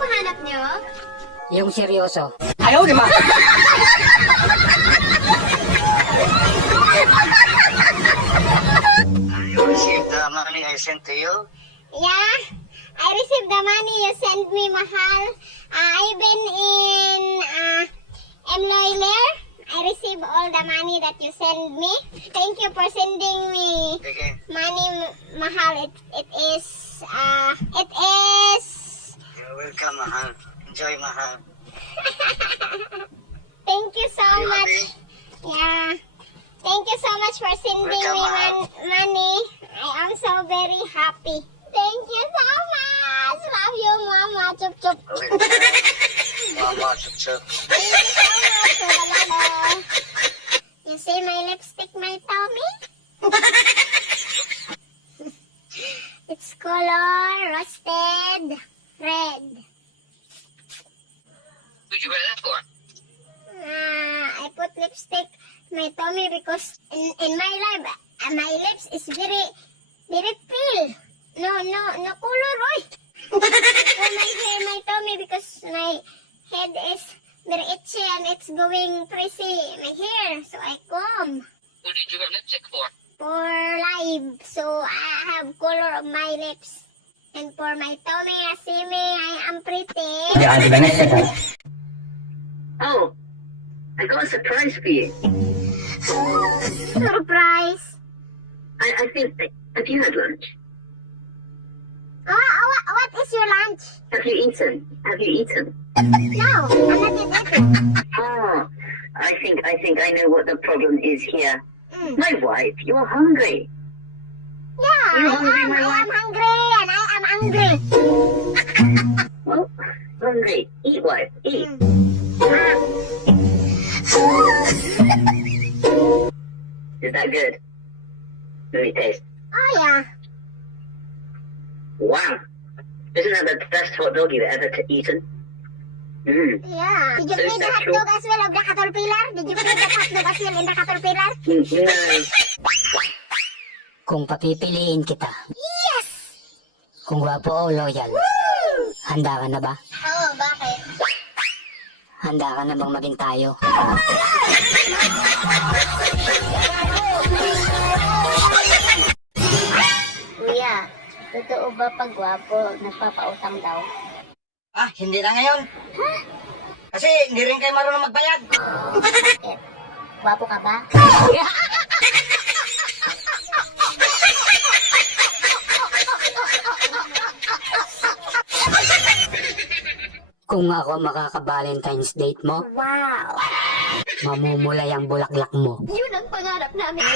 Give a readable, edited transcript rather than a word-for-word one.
pong hanap nyo? Yung seryoso. Ayaw, di ba? You received the money I sent to you? Yeah, I received the money you sent me, Mahal. I've been in Emloiler. I received all the money that you send me. Thank you for sending me Okay. money, Mahal. It is. You're welcome, Mahal. Enjoy, Mahal. Thank you so Are you much. happy? Yeah. Thank you so much for sending Welcome, me Mahal. money. I am so very happy. Thank you so much. Love you, Mama. Chup chup. Mama, chup-chup. Thank you so much for the love. You see my lipstick, my tummy? It's color roasted red. What'd you wear that for? I put lipstick my tummy because in my life my lips is very pale. No color, oy. So my hair, my tummy because my head is very itchy and it's going crazy. My hair, so I comb What did you wear lipstick for? for live. So I have color of my lips. And for my tummy, see me, I am pretty. Oh, I got a surprise for you. Surprise. I think, have you had lunch? What is your lunch? Have you eaten? Have you eaten? No, I'm not eating. Oh, I think I know what the problem is here. Mm. My wife, you're hungry. Yeah, You I hungry, am. my I wife? am hungry and I am angry. Well, hungry. Eat, wife, eat. Is that good? Let me taste. Oh yeah. Wow. Isn't that the best hot dog you've ever eaten? Mmm. Yeah. Did you So feed the hot sexual. dog as well of the caterpillar? Did you feed the hot dog as well in the caterpillar? No. Kung papipiliin kita, Yes! kung gwapo o loyal, handa ka na ba? Oo, bakit? Handa ka na bang maging tayo? Kuya, totoo ba pag gwapo, nagpapautang daw? Ah, hindi na ngayon. Kasi hindi rin kayo marunong magbayad. Bakit? Gwapo ka ba? Kung ako makaka-Valentine's date mo, Wow! mamumulay ang bulaklak mo. Yun ang pangarap namin.